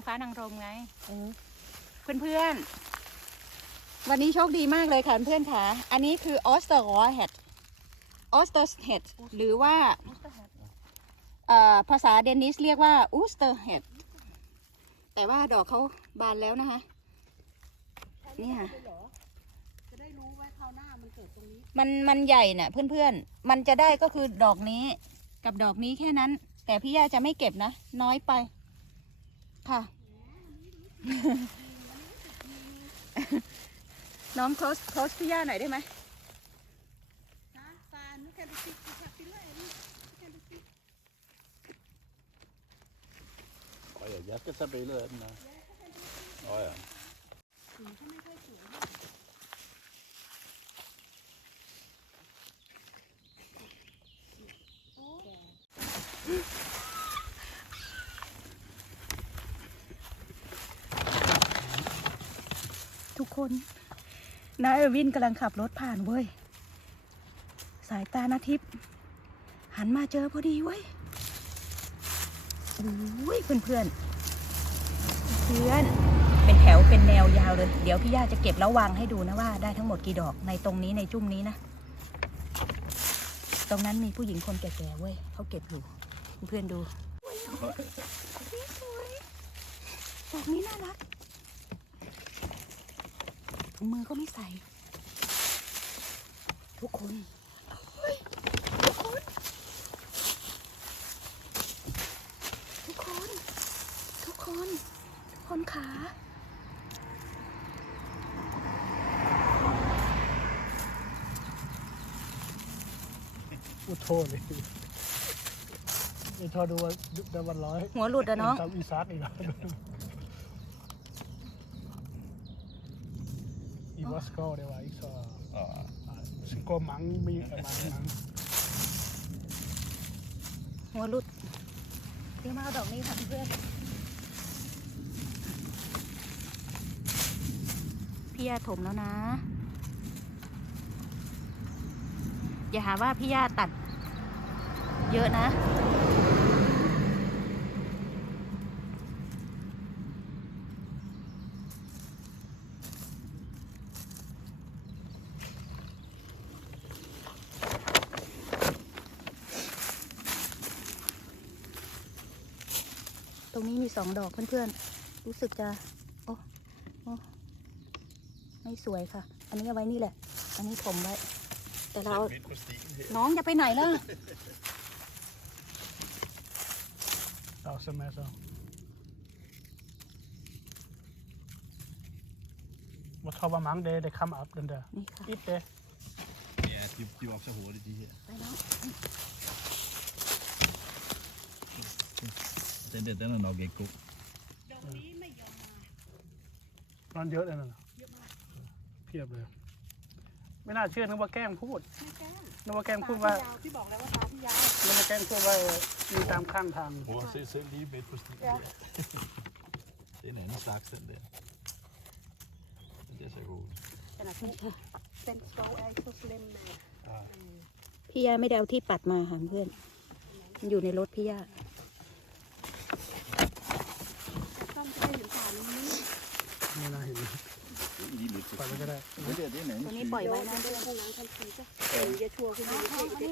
างฟ้านางรมไงเออเพื่อนๆวันนี้โชคดีมากเลยค่ะเพื่อนค่ะ อันนี้คือออสเตอร์เห็ดออสเตอร์เห็ดหรือว่าเอ่อภาษาเดนิสเรียกว่าอูสเตอร์เห็ดแต่ว่าดอกเขาบานแล้วนะคะ เนี่ยจะได้รู้ว่าคราวหน้ามันเกิดตรงนี้ มันมันใหญ่น่ะเพื่อนๆ มันจะได้ก็คือดอกนี้ กับดอกนี้แค่นั้น แต่พี่ย่าจะไม่เก็บนะ น้อยไป ค่ะ น้อง close close พี่ย่าหน่อยได้ไหมนะฟานนุแคนดูสิขับไปเลยนี่แคนดูสิ Oh ja, jag ska ta bilder av den här. Ja, ja. สีก็ไม่ ค่อยสวยทุกคนนาเอวินกำลังขับรถผ่านเว้ย สายตานาทิพย์หันมาเจอพอดีเว้ยโอ้ยเพื่อนเพื่อนเพื่อน เป็นแถวเป็นแนวยาวเลย เดี๋ยวพี่ย่าจะเก็บแล้ววางให้ดูนะว่าได้ทั้งหมดกี่ดอกในตรงนี้ในจุ่มนี้นะ ตรงนั้นมีผู้หญิงคนแก่ๆเว้ยเขาเก็บอยู่ เพื่อนๆดูดอกนี้น่ารัก มือก็ไม่ใส่ ทุกคนเฮ้ยทุกคน ทุกคน ทุกคน ทุกคนขาอุทโทษเลยอุทโทษดูว่าเดี๋ยววันร้อยหัวหลุดอะน้อง ตามอีสานอีกแล้ว อีวอสโกเดี๋ยวว่าอีกสอ Ja. สิงโกมังมีเอ่อมังมังหัวหลุดเดี๋ยวมาเอาดอกนี้ค่ะเพื่อนพี่ยาถมแล้วนะ อย่าหาว่าพี่ยาตัด เยอะนะ ตรงนี้มีสองดอกเพื่อนๆ รู้สึกจะ โอ้โอ้ไม่สวยค่ะ อันนี้เอาไว้นี่แหละ อันนี้ผมไว้ แต่เรา Mitt på stigen här. น้องจะไปไหนล่ะเอาสมัย så Vad tar vad mange dage, det kommer op, den der. นี่ค่ะ Et dag. Ja, de, de vokser hurtigt, de her. ไปแล้ว Den der, den er nok ikke god. ดอกนี้ไม่ยอมมานอนเยอะเลยนะเยอะมากเพียบเลย ไม่น่าเชื่อนึกว่าแกล้งพูดไม่แกล้งนึกว่าแกล้งตาพูดพี่ว่ายาวพี่บอกแล้วว่าตาพี่ยาว นึกว่าแกล้งพูดว่ามีตามข้างทาง Prøv at se selv lige midt på stigen Ja. der. Det er en anden slags, den der. Den der ser god ud. ขนาดที่เป็นโซไอโซสเลมแมนพี่ย่าไม่ได้เอาที่ปัดมาค่ะเพื่อนมันอยู่ในรถพี่ย่า ต้องจะได้เห็นสารนี้ ไม่น่าเห็น Lige midt på ปล่อยไว้ stigen. ก็ได้ตัวนี้ปล่อยไว้นะเดี๋ยวห้องน้ำทันทีจ้ะเดี๋ยวจะชัวร์คุณดูดิ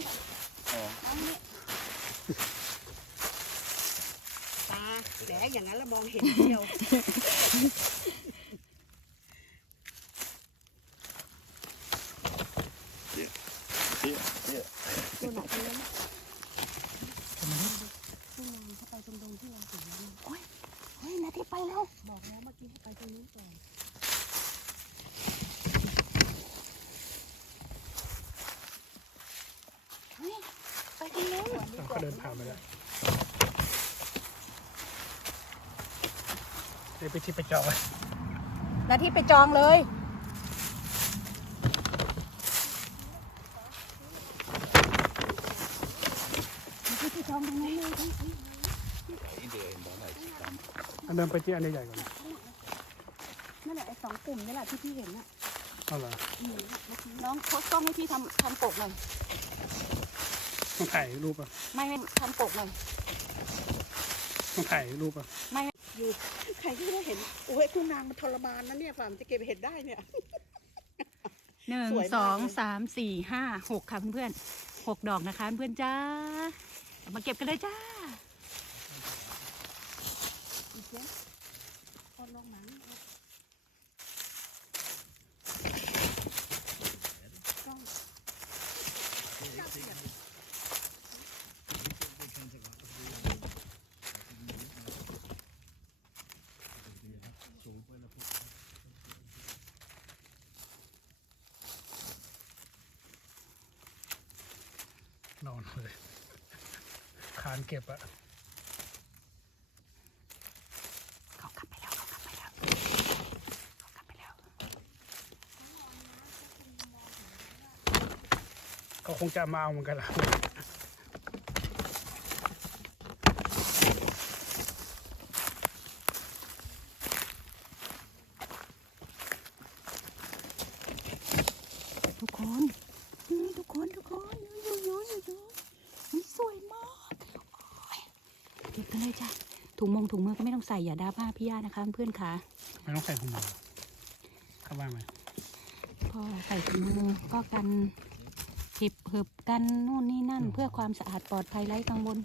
ตาแหลอย่างนั้นเรามองเห็นเดียว Der, der. ตัวไหนตัวนั้นเฮ้ยนาทีไปแล้วบอกแล้วเมื่อกี้ให้ไปตรงนู้นก่อน เฮ้ย ไปกันแล้ว เขาเดินผ่านไปแล้วเดี๋ยวไปที่ไปจอดไว้นาทีไปจองเลยนาทีไปจองตรงนั้นเลย En der, en der er ikke så gammel. อันเดินไปที่อันใหญ่ๆก่อนนั่นแหละไอ้สองกลุ่มนี่แหละที่พี่เห็นน่ะเอาล่ะน้องเขาต้องให้พี่ทำทำปกหน่อย ต้องถ่ายรูปอะ ไม่ไม่ทำปกหน่อยต้องถ่ายรูปอะ ไม่อยู่ใครที่ได้เห็น โอ้ยคุณนางมันทรมานนะเนี่ยฝ่ามนจะเก็บเห็ดได้เนี่ย หนึ่งสวยมาก สองเลยสามสี่ห้าหกค่ะเพื่อนๆหกดอกนะคะเพื่อนๆจ้าเอามาเก็บกันเลยจ้า อีกแล้วพอลงหนังต้อง นอนเลย คาน เก็บอะเขากลับไปแล้วเขากลับไปแล้วเขากลับไปแล้วก็คงจะมาเอาเหมือนกันละ ทุกคนอืมทุกคนทุกคนอยู่อยู่อยู่อยู่มันสวยมากโอ้ยเก็บกันเลยจ้ะ ถุงมงถุงมือก็ไม่ต้องใส่อย่าด่าผ้าพี่ย่านะคะเพื่อนๆค่ะไม่ต้องใส่ถุงมือเข้าบ้านไหมพอใส่ถุงมือก็กันเห็บเหิบกันนู่นนี่นั่น เพื่อความสะอาดปลอดภัยไร้กังวล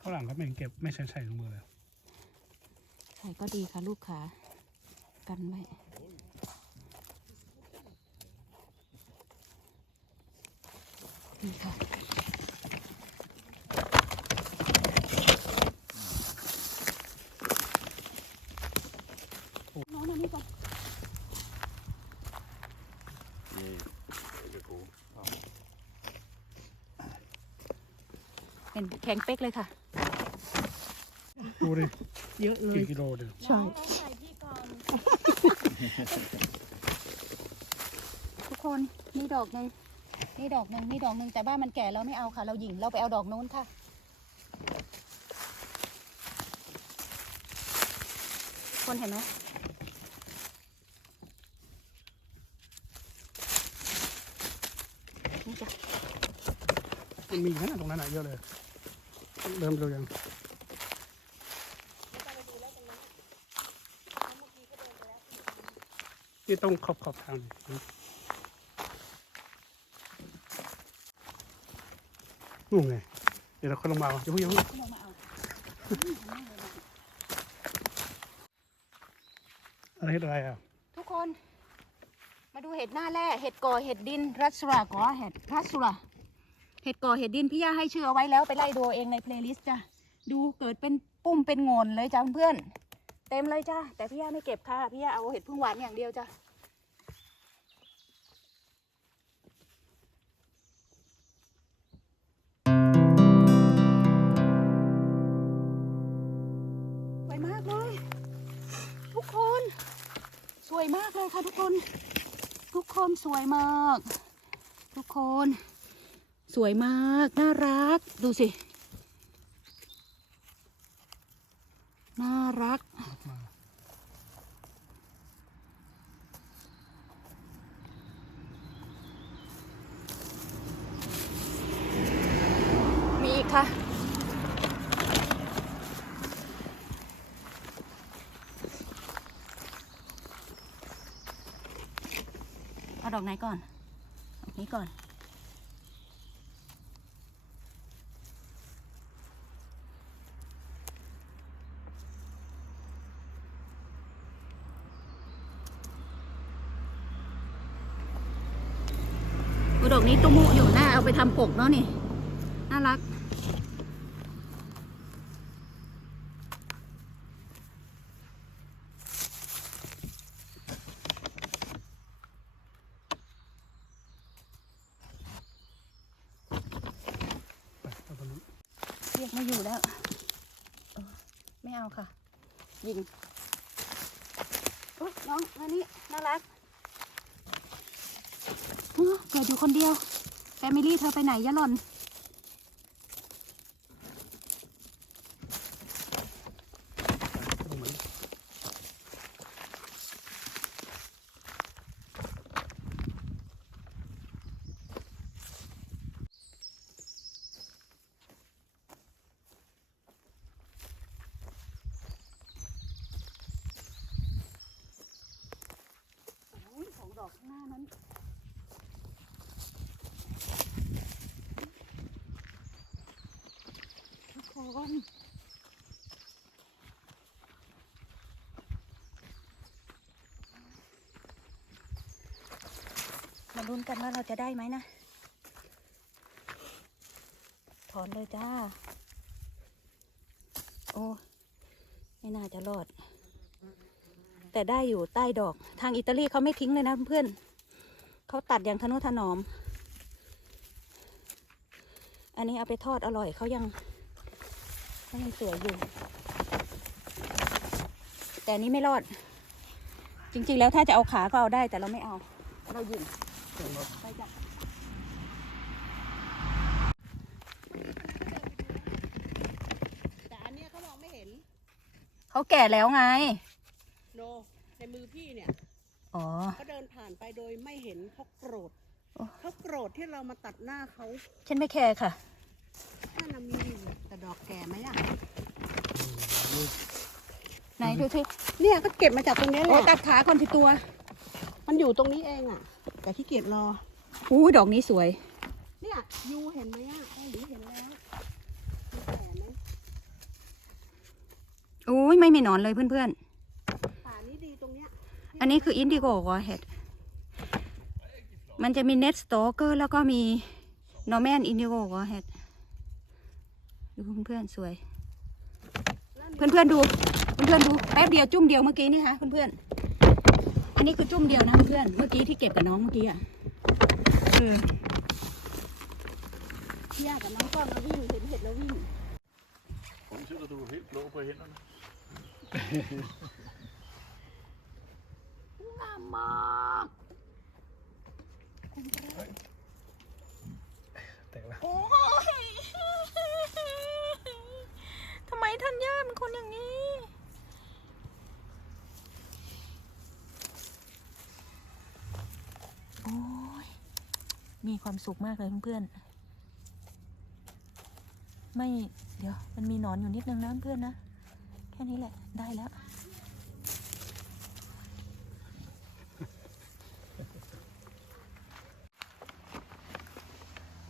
ข้างหลังก็ไม่เห็นเก็บไม่ใช่ใส่ถุงมือเลยใส่ก็ดีค่ะลูกขากันไว้นี่ค่ะ น้องมานี่ก่อน เป็นแข็งเป๊กเลยค่ะ ดูดิเยอะเลยกี่กิโลเดียวใช่ทุกคนนี่ดอกหนึ่งนี่ดอกหนึ่งนี่ดอกหนึ่งแต่ว่ามันแก่เราไม่เอาค่ะ เราหยิงเราไปเอาดอกโน้นค่ะ คนเห็นไหมนี่จ้ะมันมีขนาดตรงนั้นอะเยอะเลย เริ่มเร็วยังนี่ต้องขอบขอบทางนู่นไง เดี๋ยวเราคนลงมาเอาเพิ่งอย่าเพิ่งขึ้นมาเอะไรเฮ็ดอะไรอะ ทุกคน มาดูเห็ดหน้าแร่เห็ดก่อเห็ดดิน รัสราก่อเห็ดรัสรา เห็ดก่อเห็ดดินพี่ย่าให้ชื่อเอาไว้แล้วไปไล่ดูเองในเพลย์ลิสต์จ้ะดูเกิดเป็นปุ่มเป็นโงนเลยจ้ะเพื่อน เต็มเลยจ้ะแต่พี่ย่าไม่เก็บค่ะ พี่ย่าเอาเห็ดพึ่งหวานอย่างเดียวจ้ะสวยมากเลย ทุกคน สวยมากเลยค่ะทุกคน ทุกคนสวยมาก ทุกคน สวยมาก น่ารัก ดูสิ น่ารัก มีอีกค่ะ เอาดอกไหนก่อนดอกนี้ก่อน อุดอกนี้ตุมุอยู่หน้าเอาไป ทำปกเนาะนี่ น่ารัก เรียกไม่อยู่แล้วไม่เอาค่ะ ยิงน้องมานี่น่ารักเออเกิดอยู่คนเดียว แฟมิลี่เธอไปไหนยะหล่น ทุกคนมา ลุ้นกันว่าเราจะได้ไหมนะ ถอนเลยจ้า โอ้ ไม่น่าจะรอด แต่ได้อยู่ใต้ดอก ทางอิตาลีเขาไม่ทิ้งเลยนะเพื่อน เขาตัดอย่างทนุถนอม อันนี้เอาไปทอดอร่อยเขายังเขายังสวยอยู่ แต่นี้ไม่รอด จริงๆแล้วถ้าจะเอาขาก็เอาได้แต่เราไม่เอา เราหยิง แต่อันเนี้ยเขามองไม่เห็น เขาแก่แล้วไง โน ในมือพี่เนี่ยอ๋อ เขาเดินผ่านไปโดยไม่เห็นเพราะโกรธโอ้ เขาโกรธที่เรามาตัดหน้าเขาฉันไม่แคร์ค่ะ ถ้านามีอยู่แต่ดอกแก่ไหมอะ ไหนดูสิเนี่ยก็เก็บมาจากตรงนี้แหโอ้ละตัดขาคนที่ตัว มันอยู่ตรงนี้เองอะ แต่ที่เกียจรอ อู้ดอกนี้สวย เนี่ยยูเห็นไหมอะไอ้หรือเห็นแล้วมีแผลไหมอุ้ยไม่มีหนอนเลยเพื่อนป่านี้ดีตรงเนี้ยๆ อันนี้คืออินดิโกวอเห็ดมันจะมีเน็ตสโตเกอร์แล้วก็มีนอร์แมนอินดิโกวอเห็ดดูเพื่อนๆสวยเพื่อนๆดู เพื่อนๆดู แป๊บเดียวจุ่มเดียวเมื่อกี้นี่ค่ะเพื่อนๆอั นนี้คือจุ่มเดียวนะเพื่อนๆเมื่อกี้ที่เก็บกับน้องเมื่อกี้อะเออพี่ยากับน้องก้อนเราวิ่งเห็นเห็ดแล้ววิ่ง Kom så att du helt blå på händerna. งามมากแต่ละโอ้ยทำไมท่านย่าเป็นคนอย่างนี้ อ้ยมีความสุขมากเลยเพื่อนๆ ไม่ เดี๋ยว มันมีหนอนอยู่นิดนึงนะเพื่อนนะ แค่นี้แหละ ได้แล้ว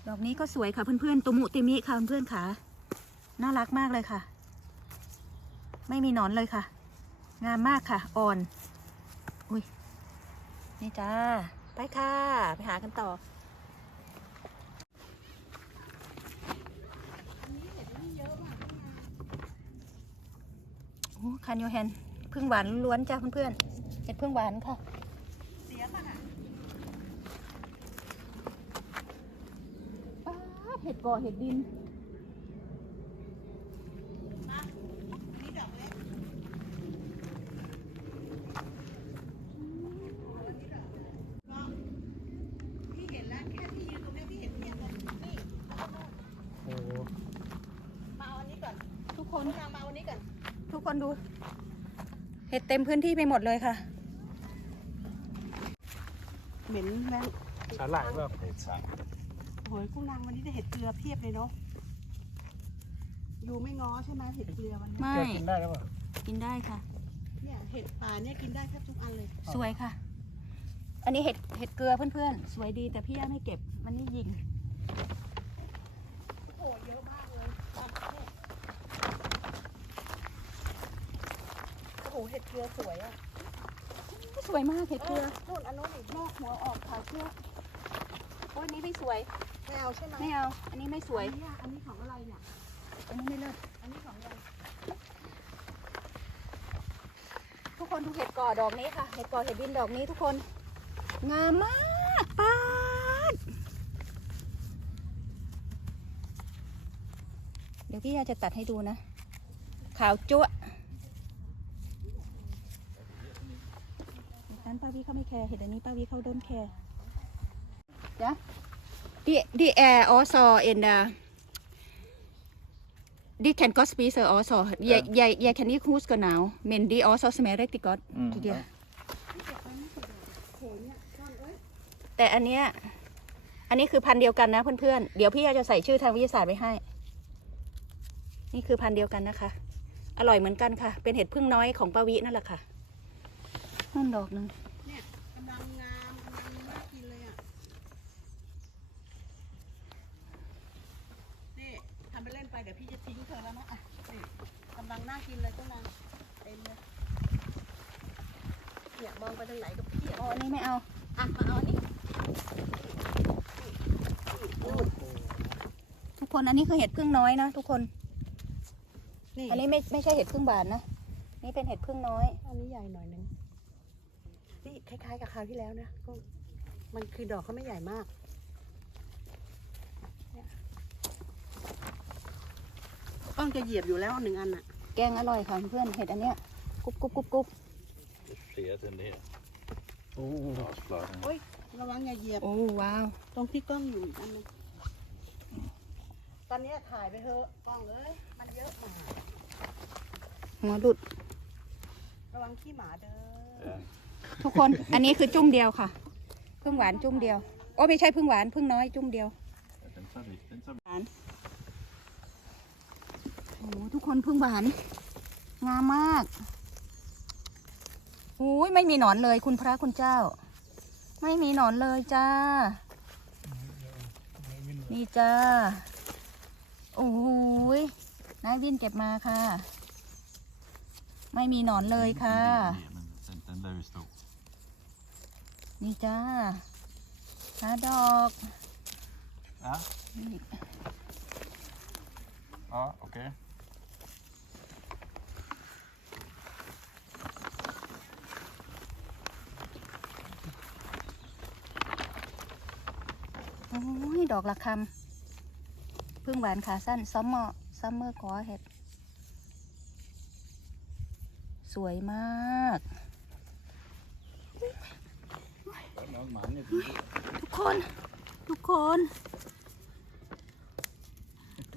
ดอกนี้ก็สวยค่ะเพื่อนๆตุมุติมิค่ะเพื่อนๆค่ะ น่ารักมากเลยค่ะ ไม่มีหนอนเลยค่ะ งามมากค่ะ อ่อน อุ้ย นี่จ้า ไปค่ะ ไปหากันต่อโอ้คันโยแฮนพึ่งหวานล้วนจ้าเพื่อนๆเห็ดพึ่งหวานค่ะเสียป่ะน่ะป๊าเห็ดก่อเห็ดดิน มาอันนี้ดอกเล็กก็พี่เห็นแล้วแค่พี่ยืนตรงเนี้ยพี่เห็นเพียงเลยนี่ โอ้โห มาเอาอันนี้ก่อน ทุกค คุ น ณนางมาเอาอันนี้ก่อน ทุก คนดู เห็ดเต็มพื้นที่ไปหมดเลยค่ะ เหม็นแรงสาหร่ายแบบ Helt sant. โอ้ยคุณนางวันนี้ได้เห็ดเกลือเพียบเลยเนาะยูไม่ง้อใช่ไหมเห็ดเกลือวันนี้ไม่เกลือกินได้หรือเปล่ากินได้ค่ะ เนี่ยเห็ดป่าเนี่ยกินได้แทบทุกอันเลยสวยค่ะ อันนี้เห็ดเห็ดเกลือเพื่อนๆ สวยดีแต่พี่ย่าไม่เก็บ มันนี่ยิง โอ้โหเยอะมากเลยตามประเทศ โอ้โหเห็ดเกลือสวยอะสวยมากเห็ดเกลือโน่นอันโน้นอีกนอกหัวออกขาวเชื่อโอ้ยอันนี้ไม่สวยไม่เอาใช่ไหมไม่เอา อันนี้ไม่สวยอันนี้อะอันนี้ของอะไรเนี่ย อันนี้ไม่เลิศอันนี้ของอะไรทุกคนดูเห็ดก่อดอกนี้ค่ะ เห็ดก่อเห็ดดินดอกนี้ทุกคน งามมากป้าดเดี๋ยวพี่ยาจะตัดให้ดูนะ ขาวจั๊วะเห็ดนั้นป้าวิเขาไม่แคร์เห็ดอันนี้ป้าวิเขาโดนแคร์จ้ะ the the air also in the de kan godt spise også. Jeg, jeg, jeg kan ikke huske now, men de også smager rigtig godt. Mm. De der. โขนเนี่ยก้อนเอ้ยแต่อันเนี้ยอันนี้คือพันธุ์เดียวกันนะเพื่อนๆ เดี๋ยวพี่จะใส่ชื่อทางวิทยาศาสตร์ไว้ให้ นี่คือพันธุ์เดียวกันนะคะ อร่อยเหมือนกันค่ะ เป็นเห็ดพึ่งน้อยของป้าวินั่นแหละค่ะนั่นดอกหนึ่งเนี่ยกำลังงามกำลัง เดี๋ยวพี่จะทิ้งเธอแล้วนะอะนี่กำลังน่ากินเลยพวกนางเต็มเลยเนี่ยมองไปทางไหนก็เพียบอ๋ออันนี้ไม่เอา อะมาเอาอันนี้ทุกคนอันนี้คือเห็ดพึ่งน้อยนะทุกคน นี่อันนี้ไม่ไม่ใช่เห็ดพึ่งบานนะ นี่เป็นเห็ดพึ่งน้อย อันนี้ใหญ่หน่อยนึงนี่คล้ายๆกับคราวที่แล้วนะก็มันคือดอกเขาไม่ใหญ่มากเนี่ยต้องจะเหยียบอยู่แล้วหนึ่งอันอะ แกงอร่อยค่ะเพื่อนเห็ดอันเนี้ยกรุบกรุบกรุบกรุบ Det är fet in det. โอ้ Glasfladen. โอ้ยระวังอย่าเหยียบ โอ้ว้าว ตรงที่กล้องอยู่อีกอันนึงตอนนี้ถ่ายไปเถอะกล้องเอ้ยมันเยอะมากหัวหลุด ระวังขี้หมาเด้อ Ja. ทุกคน อันนี้คือจุ้มเดียวค่ะพึ่งหวานจุ้มเดียว โอ้ไม่ใช่พึ่งหวานพึ่งน้อยจุ้มเดียว Den tar vi. Den tar vi. หวาน โอ้ทุกคนพึ่งหวาน งามมากโอ้ยไม่มีหนอนเลยคุณพระคุณเจ้า ไม่มีหนอนเลยจ้า นี่จ้าโอ้ยนายวินเก็บมาค่ะ ไม่มีหนอนเลยค่ะ Nej, men den, den lär ju stå. นี่จ้าหาดอก Ja, นี่ ja okej. โอ้ ย ดอกละคำพึ่งหวานขาสั้นซัมเมอร์ซัมเมอร์กอเห็ด สวยมากทุกคน ทุกคน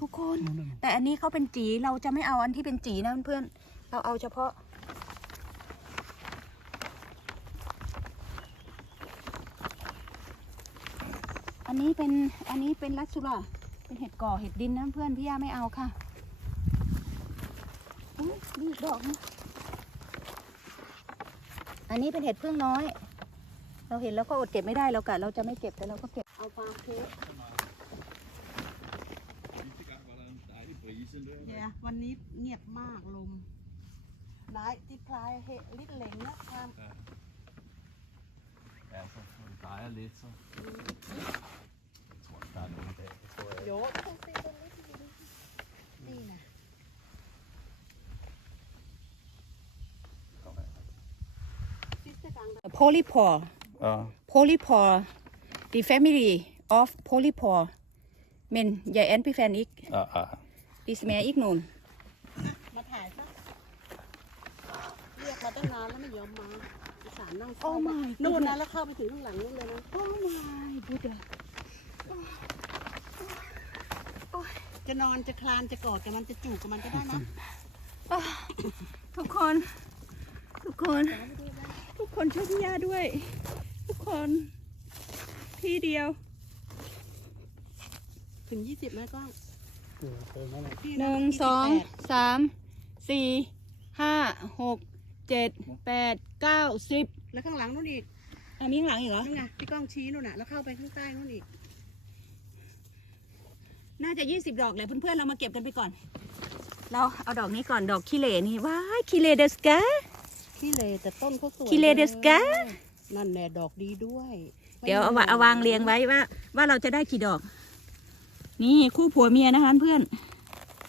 ทุกคน แต่อันนี้เขาเป็นจีเราจะไม่เอาอันที่เป็นจีนะเพื่อนเราเอาเฉพาะ นนี้เป็นอันนี้เป็นลักษุล่ะเป็นเห็ดก่อเห็ดดินนะเพื่อนพี่ย่าไม่เอาค่ะอนี่ดอกนะอันนี้เป็นเห็ดเพึ่องน้อย เราเห็นแล้วก็อดเก็บไม่ได้เรากะเราจะไม่เก็บแต่เราก็เก็บเอาฟางเค้เดี๋ยวันนี้เงียบมากลมนายที่พลายเฮลิดเหลงนะครับ Ja, så får vi โยกต้องตีตรงนี้ทีนี้นี่นะ Kom her. ซิสเตอร์กลาง polypore Ja. polypore the family of polypore men jeg anbefaler ikke Ja, ja. det smager ikke nogen มาถ่ายซะเรียกมาตั้งนานแล้วไม่ยอมมาอีสานนั่งเฝ้า Oh my นู่นนะแล้วเข้าไปถึงข้างหลังนู่นเลยนะ oh my Buddha จะนอนจะคลานจะกอดกับมันจะจูบกับมันก็ได้นะทุกคน ทุกคน ทุกคนช่วยพี่ย่าด้วย ทุกคนที่เดียวถึงยี่สิบไหมกล้องเออเติมนั่นแหละพี่หนึ่งยี่สบองแปดสามสี่ห้าหกเจ็ดแปดเก้าสิบแล้วข้างหลังนู่นอีกอะมีข้างหลังอีกเหรอนู่นไงพี่กล้องชี้นู่นน่ะแล้วเข้าไปข้างใต้นู่นอีก น่าจะยี่สิบดอกแหละเพื่อนๆเรามาเก็บกันไปก่อน เราเอาดอกนี้ก่อนดอกขี้เหร่นี่ว้ายขี้เหร่เดสกาขี้เลแต่ต้นเขาสวยขี้เลเดสกะนั่นแน่ดอกดีด้วยเดี๋ยวเอาวาเอาวางเรียงไว้ว่า ว่าเราจะได้กี่ดอก นี่คู่ผัวเมียนะคะเพื่อน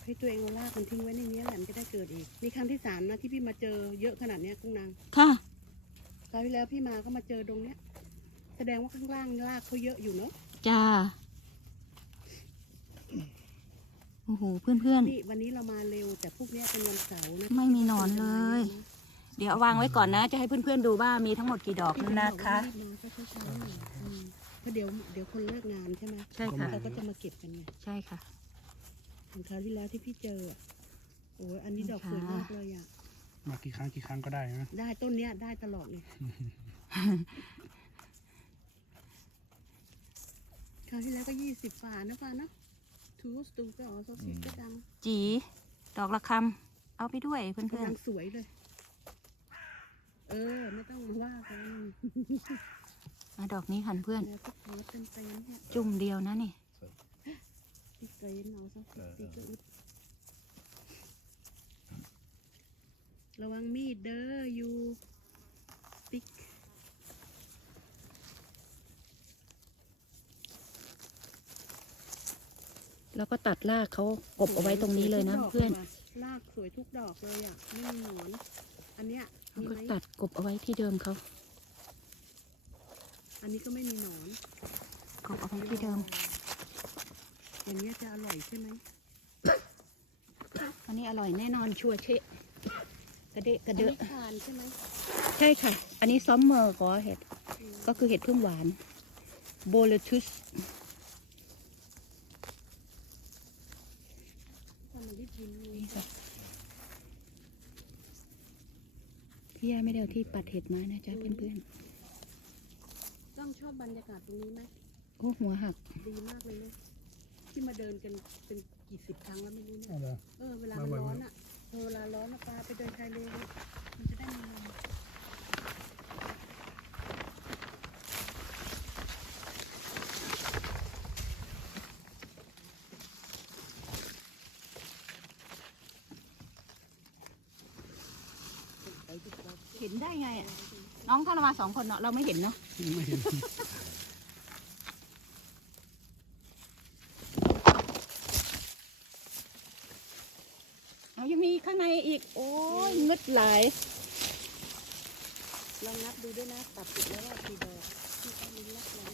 ให้ตัวเองเอาลากมันทิ้งไว้ในนี้แหละมันจะได้เกิดอีกนี่ครั้งที่สามนะที่พี่มาเจอเยอะขนาดเนี้ยกุ้งนางค่ะคราวที่แล้วพี่มาก็มาเจอตรงเนี้ย แสดงว่าข้างล่างลากเขาเยอะอยู่เนาะจ้า โอ้โหเพื่อนนี่วันนี้เรามาเร็วแต่พวกเนี้ยเป็นวันเสาร์นะไม่มีหนอนเลยๆเดี๋ยวเอาวางไว้ก่อนนะ จะให้เพื่อนๆดูว่ามีทั้งหมดกี่ดอกพี่นะคะบอกว่ารีบมาก็เช้าๆหน่อยอืมเพราะเดี๋ยวเดี๋ยวคนเลิกงานใช่ไหมใช่ค่ะ เขาก็จะมาเก็บกันไงใช่ค่ะ ของคราวที่แล้วที่พี่เจออะโอ้ยอันนี้ดอกสวยมากเลยอะ มากี่ครั้งกี่ครั้งก็ได้นะได้ต้นเนี้ยได้ตลอดเลย คราวที่แล้วก็ยี่สิบฝานะฟ้านะ ทูสตูก็อ๋อซอสซิสก็ดังจีดอกละคำเอาไปด้วยเพื่กำอนลังสวยเลย เออ ไม่ต้องมาว่ากันๆมาดอกนี้ค่ะเพื่อน แล้วก็โพสต์เต็มๆเนี่ยจุ่มเดียวนะนี่จ stikker ind også. Det Ja, ja. stikker ud. ระวังมีดเด้อยูปิก แล้วก็ตัดรากเขากบเอาไว้ตรงนี้เลยนะเพื่อนลากสวยทุกดอกเลยอะไม่มีหนอนอันเนี้ยเขามีก็ไหมตัดกบเอาไว้ที่เดิมเขาอันนี้ก็ไม่มีหนอนกบเอาไว้ที่เดิม อย่างเงี้ยจะอร่อยใช่ไหมอันนี้อร่อยแน่นอนชัวร์เชะกระเดะกอัระนเดะนี้ทานใช่ไหมใช่ค่ะ อันนี้ซ้อมเมอร์กอเห็ดก็คือเห็ดพึ่งหวานโบเลตุส ทำมั นรีบกินเลยนี่ค่ะพี่ยาไม่ได้เอาที่ปัดเห็ดมานะจ๊ะเพื่อนต้องชอบบรรยากาศตรงนี้ไหมๆโอ้หัวหัก ดีมากเลยเนาะที่มาเดินกันเป็นกี่สิบครั้งแล้วไม่รู้เนี่ยเอาเลยเออเวลามันร้อนอะเออเวลาร้อนนะปลาไปเดินชายเลนมันจะได้มีลม นได้ไงอะ น้องถ้าเรามาสองคนเนาะเราไม่เห็นเนาะไม่เห็นเอายังมีข้างในอีก โอ้ยงึดหลายลองนับดูด้วยนะตัดติดแล้วว่ากี่ดอกพี่ต้องมีนับแล้ว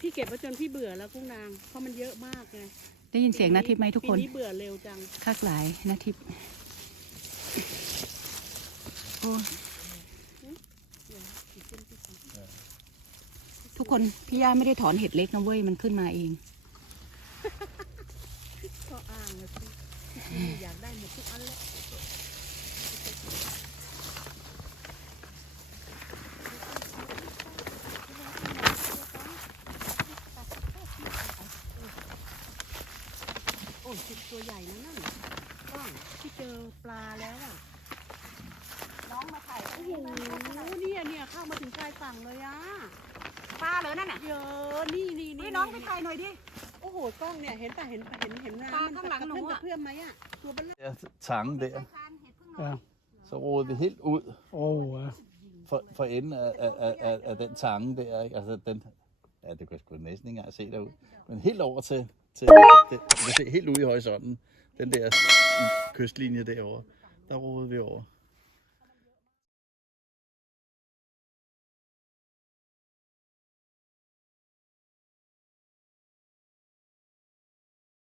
พี่เก็บไว้จนพี่เบื่อแล้วกุ้งนางเพราะมันเยอะมากไงได้ยินเสียงนาทิพย์ไหมทุกคนปีนี้เบื่อเร็วจังคักหลายนาทิพย์โอ้ย ทุกคนพี่ย่าไม่ได้ถอนเห็ดเล็กนะเว้ย มันขึ้นมาเองก็อ้างเลยสิอยากได้หมดทุกอันเลยโอ้ยตัวใหญ่นะนั่นก้องที่เจอปลาแล้วอะ องมาถ่ายโอ้โหเนี่ยเนี่ยเข้ามาถึงชายฝั่งเลยอะปลาเหรอนั่นน่ะเยอะนี่นี่เฮ้ยน้องไปถ่ายหน่อยดิ โอ้โหกล้องเนี่ยเห็นป่ะเห็นป่ะเห็นเห็นน้ำปลามันข้างหลังหนูกระอะเพื่อมกระเพื่อมไหมอะตัวเบัล Der tange der, อะ så roede vi helt ud โอ้อะ for, for enden af, af, af, af, af den tange der. Ikke? Altså den, ja, det kan jeg sgu næsten ikke engang se derud. Men helt over til, til det, du kan se helt ude i horisonten, den der kystlinje derovre, der roede vi over.